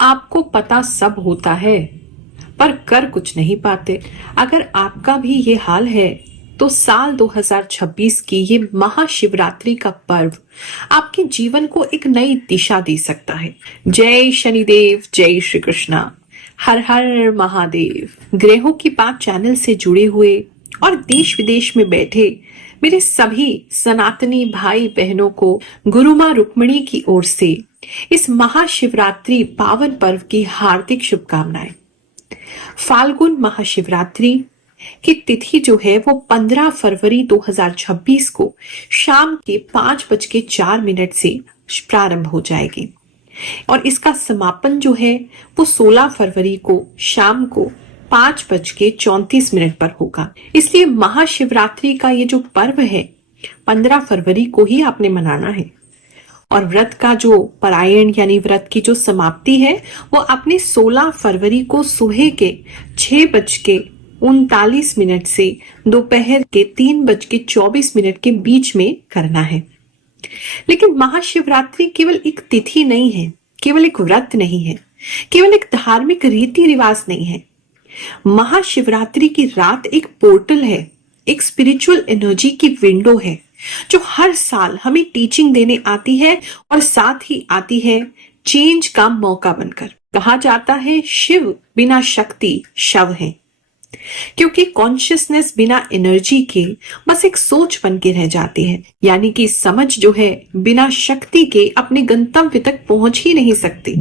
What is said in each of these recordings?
आपको पता सब होता है पर कर कुछ नहीं पाते। अगर आपका भी ये हाल है तो साल 2026 की ये महाशिवरात्रि का पर्व आपके जीवन को एक नई दिशा दे सकता है। जय शनिदेव, जय श्री कृष्णा, हर हर महादेव। ग्रहों की बात चैनल से जुड़े हुए और देश विदेश में बैठे मेरे सभी सनातनी भाई बहनों को गुरु माँ रुक्मिणी की ओर से इस महाशिवरात्रि पावन पर्व की हार्दिक शुभकामनाएं। फाल्गुन महाशिवरात्रि की तिथि जो है वो 15 फरवरी 2026 को शाम के 5:04 से प्रारंभ हो जाएगी और इसका समापन जो है वो 16 फरवरी को शाम को 5:34 पर होगा। इसलिए महाशिवरात्रि का ये जो पर्व है 15 फरवरी को ही आपने मनाना है और व्रत का जो परायण यानी व्रत की जो समाप्ति है वो आपने 16 फरवरी को सुबह के 6:39 से दोपहर के 3:24 के बीच में करना है। लेकिन महाशिवरात्रि केवल एक तिथि नहीं है, केवल एक व्रत नहीं है, केवल एक धार्मिक रीति रिवाज नहीं है। महाशिवरात्रि की रात एक पोर्टल है, एक स्पिरिचुअल एनर्जी की विंडो है जो हर साल हमें टीचिंग देने आती है और साथ ही आती है चेंज का मौका बनकर। कहा जाता है शिव बिना शक्ति शव है, क्योंकि कॉन्शियसनेस बिना एनर्जी के बस एक सोच बन के रह जाती है। यानी कि समझ जो है बिना शक्ति के अपने गंतव्य तक पहुंच ही नहीं सकती।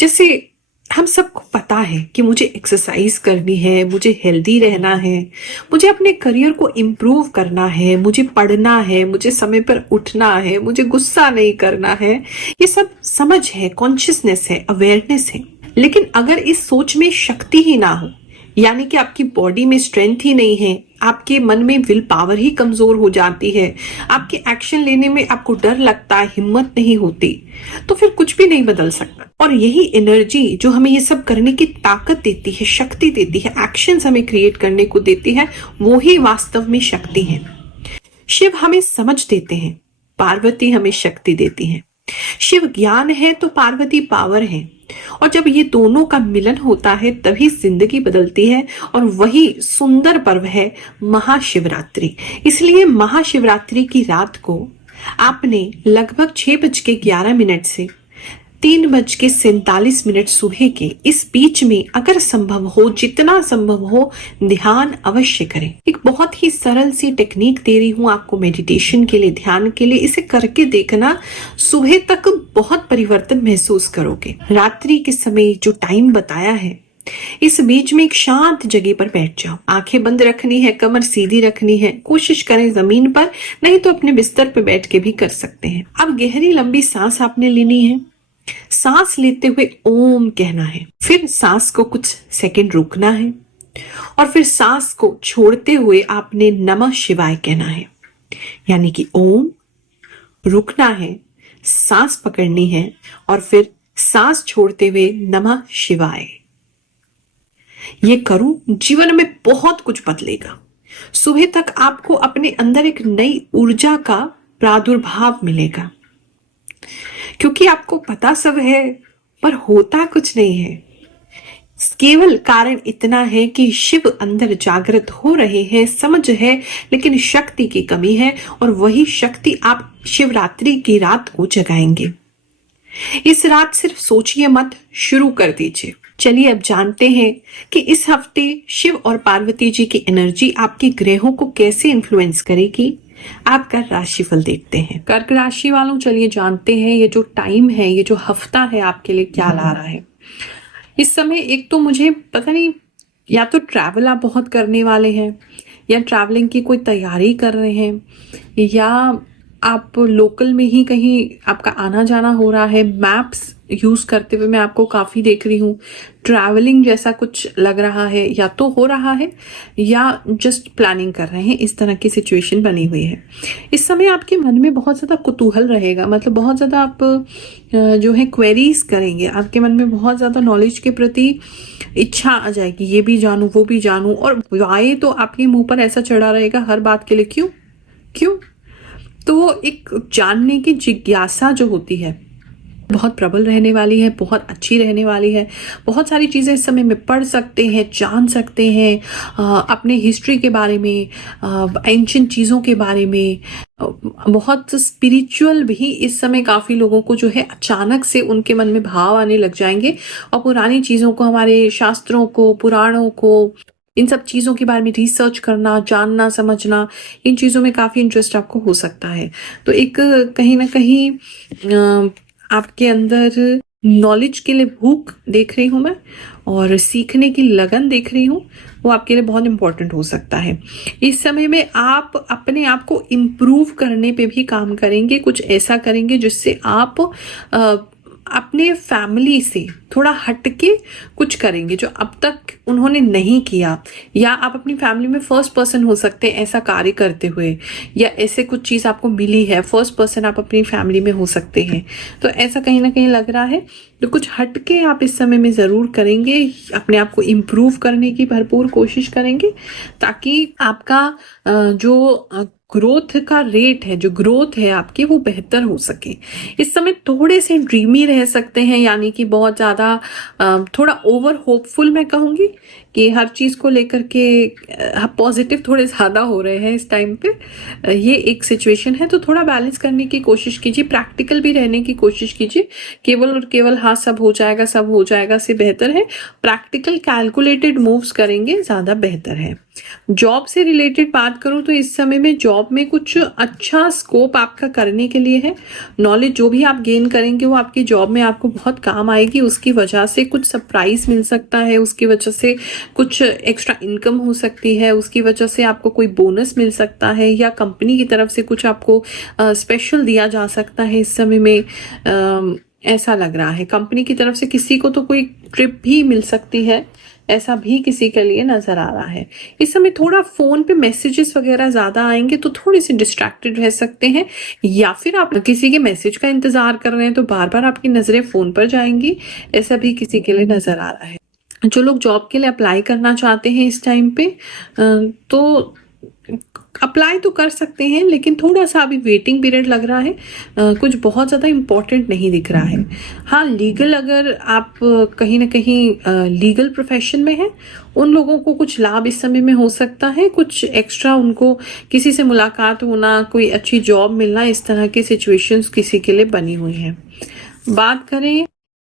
जैसे हम सबको पता है कि मुझे एक्सरसाइज करनी है, मुझे हेल्दी रहना है, मुझे अपने करियर को इम्प्रूव करना है, मुझे पढ़ना है, मुझे समय पर उठना है, मुझे गुस्सा नहीं करना है। ये सब समझ है, कॉन्शियसनेस है, अवेयरनेस है। लेकिन अगर इस सोच में शक्ति ही ना हो, यानी कि आपकी बॉडी में स्ट्रेंथ ही नहीं है, आपके मन में विल पावर ही कमजोर हो जाती है, आपके एक्शन लेने में आपको डर लगता है, हिम्मत नहीं होती, तो फिर कुछ भी नहीं बदल सकता। और यही एनर्जी जो हमें ये सब करने की ताकत देती है, शक्ति देती है, एक्शंस हमें क्रिएट करने को देती है, वो ही वास्तव में शक्ति है। शिव हमें समझ देते हैं, पार्वती हमें शक्ति देती है। शिव ज्ञान है तो पार्वती पावर है, और जब ये दोनों का मिलन होता है तभी जिंदगी बदलती है। और वही सुंदर पर्व है महाशिवरात्रि। इसलिए महाशिवरात्रि की रात को आपने लगभग 6:11 से 3:47 सुबह के इस बीच में अगर संभव हो, जितना संभव हो, ध्यान अवश्य करें। एक बहुत ही सरल सी टेक्निक दे रही हूँ आपको मेडिटेशन के लिए, ध्यान के लिए। इसे करके देखना, सुबह तक बहुत परिवर्तन महसूस करोगे। रात्रि के समय जो टाइम बताया है, इस बीच में एक शांत जगह पर बैठ जाओ। आंखें बंद रखनी है, कमर सीधी रखनी है। कोशिश करें जमीन पर, नहीं तो अपने बिस्तर पर बैठ के भी कर सकते हैं। अब गहरी लंबी सांस आपने लेनी है। सांस लेते हुए ओम कहना है, फिर सांस को कुछ सेकंड रोकना है और फिर सांस को छोड़ते हुए आपने नमः शिवाय कहना है। यानी कि ओम, रुकना है, सांस पकड़नी है और फिर सांस छोड़ते हुए नमः शिवाय। ये करूं, जीवन में बहुत कुछ बदलेगा। सुबह तक आपको अपने अंदर एक नई ऊर्जा का प्रादुर्भाव मिलेगा, क्योंकि आपको पता सब है पर होता कुछ नहीं है। केवल कारण इतना है कि शिव अंदर जागृत हो रहे हैं, समझ है, लेकिन शक्ति की कमी है और वही शक्ति आप शिवरात्रि की रात को जगाएंगे। इस रात सिर्फ सोचिए मत, शुरू कर दीजिए। चलिए अब जानते हैं कि इस हफ्ते शिव और पार्वती जी की एनर्जी आपके ग्रहों को कैसे इन्फ्लुएंस करेगी। आपका राशिफल देखते हैं। कर्क राशि वालों, चलिए जानते हैं ये जो टाइम है, ये जो हफ्ता है आपके लिए क्या ला रहा है। इस समय एक तो मुझे पता नहीं, या तो ट्रैवल आप बहुत करने वाले हैं, या ट्रैवलिंग की कोई तैयारी कर रहे हैं, या आप लोकल में ही कहीं आपका आना जाना हो रहा है। मैप्स यूज करते हुए मैं आपको काफी देख रही हूँ। ट्रैवलिंग जैसा कुछ लग रहा है, या तो हो रहा है या जस्ट प्लानिंग कर रहे हैं। इस तरह की सिचुएशन बनी हुई है। इस समय आपके मन में बहुत ज्यादा कुतूहल रहेगा, मतलब बहुत ज्यादा आप जो है क्वेरीज करेंगे। आपके मन में बहुत ज्यादा नॉलेज के प्रति इच्छा आ जाएगी, ये भी जानूं, वो भी जानूं। और वाई तो आपके मुंह पर ऐसा चढ़ा रहेगा हर बात के लिए, क्यों क्यों। तो वो एक जानने की जिज्ञासा जो होती है बहुत प्रबल रहने वाली है, बहुत अच्छी रहने वाली है। बहुत सारी चीज़ें इस समय में पढ़ सकते हैं, जान सकते हैं, अपने हिस्ट्री के बारे में, एंशिएंट चीज़ों के बारे में। बहुत स्पिरिचुअल भी इस समय काफ़ी लोगों को जो है अचानक से उनके मन में भाव आने लग जाएंगे और पुरानी चीज़ों को, हमारे शास्त्रों को, पुराणों को, इन सब चीज़ों के बारे में रिसर्च करना, जानना, समझना, इन चीज़ों में काफ़ी इंटरेस्ट आपको हो सकता है। तो एक कहीं ना कहीं आपके अंदर नॉलेज के लिए भूख देख रही हूँ मैं, और सीखने की लगन देख रही हूँ, वो आपके लिए बहुत इम्पोर्टेंट हो सकता है। इस समय में आप अपने आप को इम्प्रूव करने पे भी काम करेंगे, कुछ ऐसा करेंगे जिससे आप अपने फैमिली से थोड़ा हटके कुछ करेंगे जो अब तक उन्होंने नहीं किया, या आप अपनी फैमिली में फर्स्ट पर्सन हो सकते हैं ऐसा कार्य करते हुए, या ऐसे कुछ चीज़ आपको मिली है, फर्स्ट पर्सन आप अपनी फैमिली में हो सकते हैं। तो ऐसा कहीं ना कहीं लग रहा है, तो कुछ हटके आप इस समय में ज़रूर करेंगे, अपने आप को इम्प्रूव करने की भरपूर कोशिश करेंगे, ताकि आपका जो ग्रोथ का रेट है, जो ग्रोथ है आपकी, वो बेहतर हो सके। इस समय थोड़े से ड्रीमी रह सकते हैं, यानी कि बहुत ज़्यादा थोड़ा ओवर होपफुल मैं कहूँगी कि हर चीज़ को लेकर के पॉजिटिव थोड़े ज़्यादा हो रहे हैं इस टाइम पे। ये एक सिचुएशन है, तो थोड़ा बैलेंस करने की कोशिश कीजिए, प्रैक्टिकल भी रहने की कोशिश कीजिए। केवल और केवल हाँ सब हो जाएगा से बेहतर है प्रैक्टिकल कैलकुलेटेड मूव्स करेंगे, ज़्यादा बेहतर है। जॉब से रिलेटेड बात करूं तो इस समय में जॉब में कुछ अच्छा स्कोप आपका करने के लिए है। नॉलेज जो भी आप गेन करेंगे वो आपकी जॉब में आपको बहुत काम आएगी, उसकी वजह से कुछ सरप्राइज मिल सकता है, उसकी वजह से कुछ एक्स्ट्रा इनकम हो सकती है, उसकी वजह से आपको कोई बोनस मिल सकता है, या कंपनी की तरफ से कुछ आपको स्पेशल दिया जा सकता है। इस समय में ऐसा लग रहा है कंपनी की तरफ से किसी को तो कोई ट्रिप भी मिल सकती है, ऐसा भी किसी के लिए नजर आ रहा है। इस समय थोड़ा फोन पे मैसेजेस वगैरह ज्यादा आएंगे तो थोड़े से डिस्ट्रैक्टेड रह सकते हैं, या फिर आप किसी के मैसेज का इंतजार कर रहे हैं तो बार बार आपकी नजरें फोन पर जाएंगी, ऐसा भी किसी के लिए नजर आ रहा है। जो लोग जॉब के लिए अप्लाई करना चाहते हैं इस टाइम पे, तो अप्लाई तो कर सकते हैं, लेकिन थोड़ा सा अभी वेटिंग पीरियड लग रहा है, कुछ बहुत ज़्यादा इम्पोर्टेंट नहीं दिख रहा है। हाँ, लीगल, अगर आप कहीं ना कहीं लीगल प्रोफेशन में हैं, उन लोगों को कुछ लाभ इस समय में हो सकता है, कुछ एक्स्ट्रा उनको किसी से मुलाकात होना, कोई अच्छी जॉब मिलना, इस तरह की सिचुएशंस किसी के लिए बनी हुई हैं। बात करें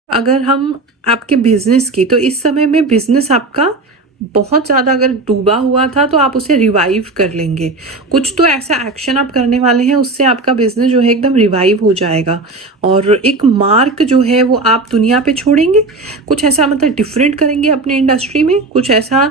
अगर हम आपके बिजनेस की, तो इस समय में बिजनेस आपका बहुत ज़्यादा अगर डूबा हुआ था तो आप उसे रिवाइव कर लेंगे। कुछ तो ऐसा एक्शन आप करने वाले हैं उससे आपका बिजनेस जो है एकदम रिवाइव हो जाएगा, और एक मार्क जो है वो आप दुनिया पे छोड़ेंगे। कुछ ऐसा मतलब डिफरेंट करेंगे अपने इंडस्ट्री में, कुछ ऐसा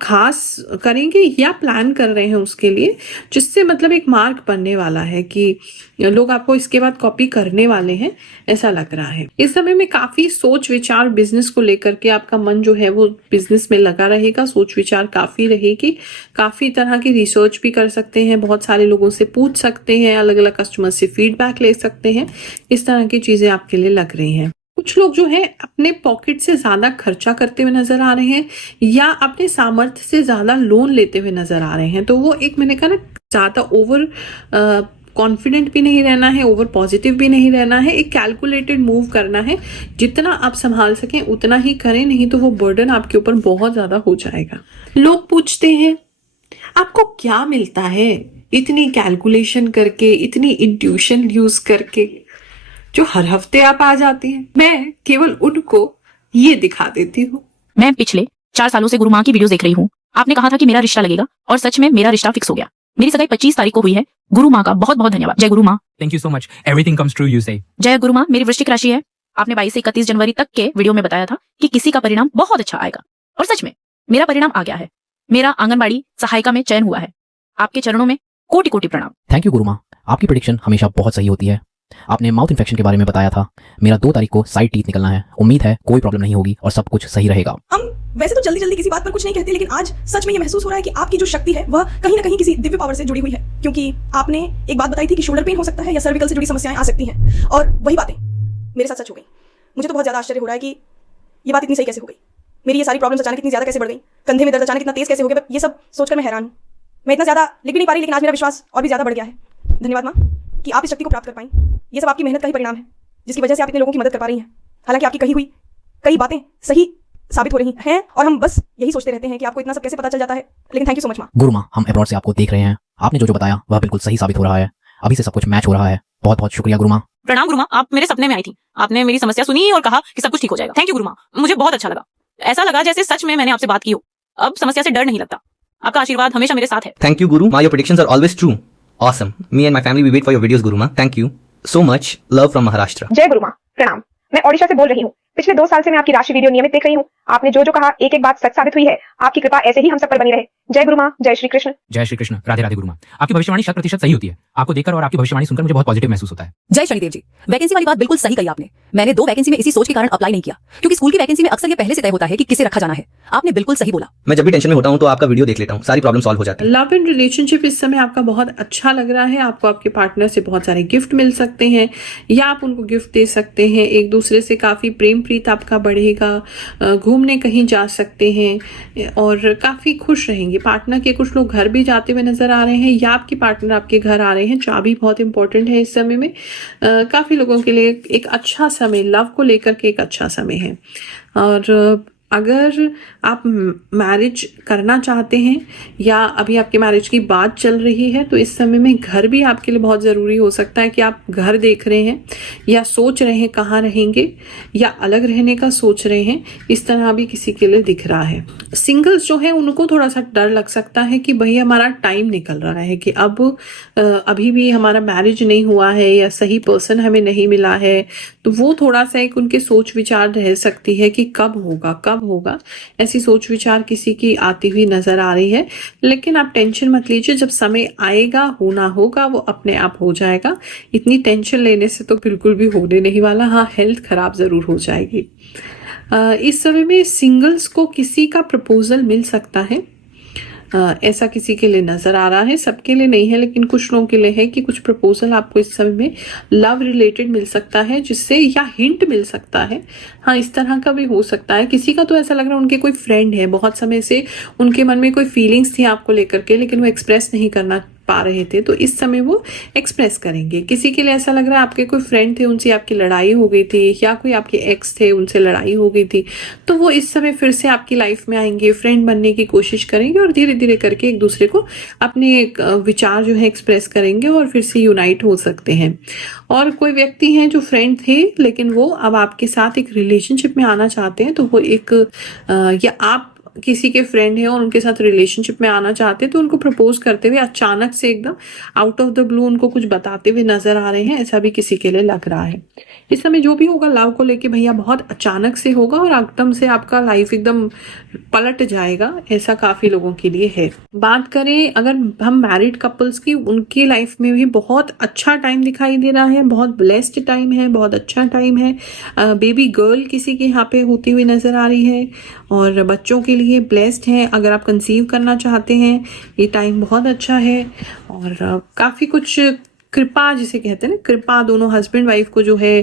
खास करेंगे या प्लान कर रहे हैं उसके लिए, जिससे मतलब एक मार्क बनने वाला है कि लोग आपको इसके बाद कॉपी करने वाले हैं, ऐसा लग रहा है। इस समय में काफी सोच विचार बिजनेस को लेकर के, आपका मन जो है वो बिजनेस में लगा रहेगा, सोच विचार काफी रहेगी, काफी तरह की रिसर्च भी कर सकते हैं, बहुत सारे लोगों से पूछ सकते हैं, अलग अलग कस्टमर से फीडबैक ले सकते हैं, इस तरह की चीजें आपके लिए लग रही हैं। कुछ लोग जो है अपने पॉकेट से ज्यादा खर्चा करते हुए नजर आ रहे हैं, या अपने सामर्थ्य से ज्यादा लोन लेते हुए नजर आ रहे हैं। तो वो एक, मैंने कहा ना, ज्यादा ओवर कॉन्फिडेंट भी नहीं रहना है, ओवर पॉजिटिव भी नहीं रहना है, एक कैलकुलेटेड मूव करना है। जितना आप संभाल सकें उतना ही करें, नहीं तो वो बर्डन आपके ऊपर बहुत ज्यादा हो जाएगा। लोग पूछते हैं आपको क्या मिलता है इतनी कैलकुलेशन करके, इतनी इंट्यूशन यूज करके, जो हर हफ्ते आप आ जाती हैं। मैं केवल उनको ये दिखा देती हूँ। मैं पिछले 4 सालों से गुरु माँ की वीडियोस देख रही हूँ। आपने कहा था कि मेरा रिश्ता लगेगा, और सच में मेरा रिश्ता फिक्स हो गया। मेरी सगाई 25 तारीख को हुई है। गुरु माँ का बहुत बहुत धन्यवाद। जय गुरु माँ। Thank you so much. Everything comes true, you say. जय गुरु माँ। मेरी वृश्चिक राशि है। आपने 22 से 31 जनवरी तक के वीडियो में बताया था कि किसी का परिणाम बहुत अच्छा आएगा, और सच में मेरा परिणाम आ गया है। मेरा आंगनबाड़ी सहायिका में चयन हुआ है। आपके चरणों में कोटि कोटि प्रणाम। थैंक यू गुरु माँ, आपकी प्रेडिक्शन हमेशा बहुत सही होती है। आपने माउथ इन्फेक्शन के बारे में बताया था। मेरा 2 तारीख को साइड टीथ निकलना है। उम्मीद है कोई प्रॉब्लम नहीं होगी और सब कुछ सही रहेगा। हम वैसे तो जल्दी जल्दी किसी बात पर कुछ नहीं कहते, लेकिन आज सच में ये महसूस हो रहा है कि आपकी जो शक्ति है वह कहीं ना कहीं किसी दिव्य पावर से जुड़ी हुई है। क्योंकि आपने एक बात बताई थी कि शोल्डर पेन हो सकता है या सर्विकल से जुड़ी समस्याएं आ सकती हैं, और वही बातें मेरे साथ सच हो गई। मुझे तो बहुत ज्यादा आश्चर्य हो रहा है कि ये बात इतनी सही कैसे हो गई। मेरी ये सारी प्रॉब्लम्स अचानक इतनी ज्यादा कैसे बढ़ गई। कंधे में दर्द अचानक इतना तेज कैसे हो गया, ये सब सोचकर मैं हैरान हूँ। मैं इतना ज्यादा लिख भी नहीं पा रही, लेकिन आज मेरा विश्वास और भी ज्यादा बढ़ गया है। धन्यवाद माँ कि आप इस शक्ति को प्राप्त कर पाई। ये सब आपकी मेहनत का ही परिणाम है। जिसकी वजह से आप इतने लोगों की मदद कर पा रही हैं। हालांकि आपकी कही हुई कई बातें सही साबित हो रही हैं और हम बस यही सोचते रहते हैं कि आपको इतना सब कैसे पता चल जाता है, लेकिन थैंक यू सो मच माँ। गुरु माँ, हम अब्रॉड से आपको देख रहे हैं। आपने जो जो बताया वह बिल्कुल सही साबित हो रहा है। अभी से सब कुछ मैच हो रहा है। बहुत बहुत शुक्रिया गुरु माँ। प्रणाम गुरु माँ, आप मेरे सपने में आई थी। आपने मेरी समस्या सुनी और कहा कि सब कुछ ठीक हो जाएगा। थैंक यू गुरु माँ, मुझे बहुत अच्छा लगा। ऐसा लगा जैसे सच में मैंने आपसे बात की हो। अब समस्या से डर नहीं लगता। आपका आशीर्वाद हमेशा मेरे साथ है। Thank you, Guru. Your predictions are always true. Awesome. Me and my family, we wait for your videos, Guru Ma. Thank you so much. Love from Maharashtra. जय गुरु माँ, प्रणाम। मैं ओडिशा से बोल रही हूँ। पिछले 2 साल से मैं आपकी राशि वीडियो नियमित देख रही हूँ। आपने जो जो कहा एक एक बात सच साबित हुई है। आपकी कृपा ऐसे ही हम सब पर बनी रहे। जय गुरु माँ, जय श्री कृष्ण। जय श्री कृष्ण। राधे राधे गुरु माँ। आपकी भविष्यवाणी 100% सही होती है। आपको देखकर और आपकी भविष्यवाणी सुनकर मुझे बहुत पॉजिटिव महसूस होता है। जय शनिदेव जी, वैकेंसी वाली बात बिल्कुल सही कही आपने। मैंने 2 वैकेंसी में इसी सोच के कारण अप्लाई नहीं किया, क्योंकि स्कूल की वैकेंसी में अक्सर ये पहले से तय होता है कि किसे रखा जाना है। आपने बिल्कुल सही बोला। मैं जब भी टेंशन में होता हूँ तो आपका वीडियो देख लेता हूँ, सारी प्रॉब्लम सॉल्व हो जाती है। लव एंड रिलेशनशिप इस समय आपका बहुत अच्छा लग रहा है। आपको आपके पार्टनर से बहुत सारे गिफ्ट मिल सकते हैं या आप उनको गिफ्ट दे सकते हैं। एक दूसरे से काफी प्रेम प्रीत आपका बढ़ेगा। घूमने कहीं जा सकते हैं और काफी खुश रहेंगे। पार्टनर के कुछ लोग घर भी जाते हुए नजर आ रहे हैं या आपके पार्टनर आपके घर आ रहे हैं। चाबी बहुत इंपॉर्टेंट है इस समय में। काफी लोगों के लिए एक अच्छा समय, लव को लेकर के एक अच्छा समय है। और अगर आप मैरिज करना चाहते हैं या अभी आपकी मैरिज की बात चल रही है तो इस समय में घर भी आपके लिए बहुत ज़रूरी हो सकता है कि आप घर देख रहे हैं या सोच रहे हैं कहाँ रहेंगे या अलग रहने का सोच रहे हैं। इस तरह भी किसी के लिए दिख रहा है। सिंगल्स जो है उनको थोड़ा सा डर लग सकता है कि भाई हमारा टाइम निकल रहा है कि अब अभी भी हमारा मैरिज नहीं हुआ है या सही पर्सन हमें नहीं मिला है, तो वो थोड़ा सा एक उनके सोच विचार रह सकती है कि कब होगा। ऐसी सोच विचार किसी की आती हुई नजर आ रही है। लेकिन आप टेंशन मत लीजिए, जब समय आएगा होना होगा वो अपने आप हो जाएगा। इतनी टेंशन लेने से तो बिल्कुल भी होने नहीं वाला। हाँ, हेल्थ खराब जरूर हो जाएगी। इस समय में सिंगल्स को किसी का प्रपोजल मिल सकता है। ऐसा किसी के लिए नजर आ रहा है, सबके लिए नहीं है लेकिन कुछ लोगों के लिए है कि कुछ प्रपोजल आपको इस समय में लव रिलेटेड मिल सकता है, जिससे या हिंट मिल सकता है। हाँ, इस तरह का भी हो सकता है। किसी का तो ऐसा लग रहा है उनके कोई फ्रेंड है, बहुत समय से उनके मन में कोई फीलिंग्स थी आपको लेकर के लेकिन वो एक्सप्रेस नहीं करना पा रहे थे, तो इस समय वो एक्सप्रेस करेंगे। किसी के लिए ऐसा लग रहा है आपके कोई फ्रेंड थे, उनसे आपकी लड़ाई हो गई थी या कोई आपके एक्स थे, उनसे लड़ाई हो गई थी, तो वो इस समय फिर से आपकी लाइफ में आएंगे, फ्रेंड बनने की कोशिश करेंगे और धीरे धीरे करके एक दूसरे को अपने विचार जो है एक्सप्रेस करेंगे और फिर से यूनाइट हो सकते हैं। और कोई व्यक्ति हैं जो फ्रेंड थे लेकिन वो अब आपके साथ एक रिलेशनशिप में आना चाहते हैं, तो वो एक या आप किसी के फ्रेंड है और उनके साथ रिलेशनशिप में आना चाहते हैं तो उनको प्रपोज करते हुए अचानक से एकदम आउट ऑफ द ब्लू उनको कुछ बताते हुए नजर आ रहे हैं। ऐसा भी किसी के लिए लग रहा है। इस समय जो भी होगा लव को लेके भैया बहुत अचानक से होगा और एकदम से आपका लाइफ एकदम पलट जाएगा। ऐसा काफी लोगों के लिए है। बात करें अगर हम मैरिड कपल्स की, उनकी लाइफ में भी बहुत अच्छा टाइम दिखाई दे रहा है। बहुत ब्लेस्ड टाइम है, बहुत अच्छा टाइम है। बेबी गर्ल किसी के यहाँ पे होती हुई नजर आ रही है और बच्चों के लिए ब्लेस्ड है। अगर आप कंसीव करना चाहते हैं ये टाइम बहुत अच्छा है और काफी कुछ कृपा जिसे कहते हैं ना, कृपा दोनों हस्बैंड वाइफ को जो है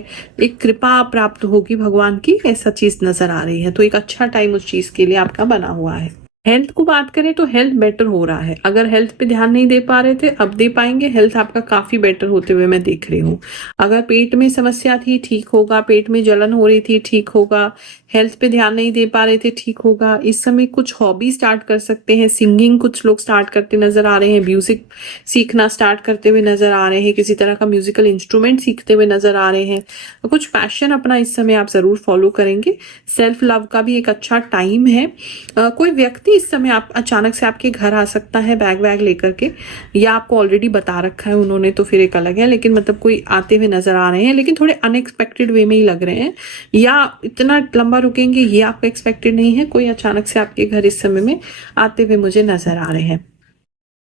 एक कृपा प्राप्त होगी भगवान की, ऐसा चीज नजर आ रही है। तो एक अच्छा टाइम उस चीज के लिए आपका बना हुआ है। हेल्थ को बात करें तो हेल्थ बेटर हो रहा है। अगर हेल्थ पे ध्यान नहीं दे पा रहे थे अब दे पाएंगे। हेल्थ आपका काफी बेटर होते हुए मैं देख रही हूँ। अगर पेट में समस्या थी ठीक होगा, पेट में जलन हो रही थी ठीक होगा, हेल्थ पे ध्यान नहीं दे पा रहे थे ठीक होगा। इस समय कुछ हॉबी स्टार्ट कर सकते हैं। सिंगिंग कुछ लोग स्टार्ट करते नजर आ रहे हैं, म्यूजिक सीखना स्टार्ट करते हुए नजर आ रहे हैं, किसी तरह का म्यूजिकल इंस्ट्रूमेंट सीखते हुए नजर आ रहे हैं। कुछ पैशन अपना इस समय आप जरूर फॉलो करेंगे। सेल्फ लव का भी एक अच्छा टाइम है। कोई व्यक्ति इस समय आप अचानक से आपके घर आ सकता है बैग वैग लेकर के, या आपको ऑलरेडी बता रखा है उन्होंने तो फिर एक अलग है, लेकिन मतलब कोई आते हुए नजर आ रहे हैं लेकिन थोड़े अनएक्सपेक्टेड वे में ही लग रहे हैं या इतना लंबा रुकेंगे ये आपका एक्सपेक्टेड नहीं है। कोई अचानक से आपके घर इस समय में आते हुए मुझे नजर आ रहे हैं।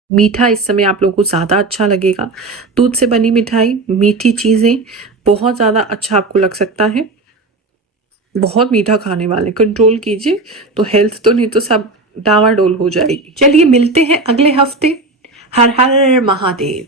मीठा इस समय आप लोगों को ज्यादा अच्छा लगेगा। दूध से बनी मिठाई, मीठी चीजें बहुत ज्यादा अच्छा आपको लग सकता है। बहुत मीठा खाने वाले कंट्रोल कीजिए, तो हेल्थ तो नहीं तो सब डावाडोल हो जाएगी। चलिए मिलते हैं अगले हफ्ते। हर हर महादेव।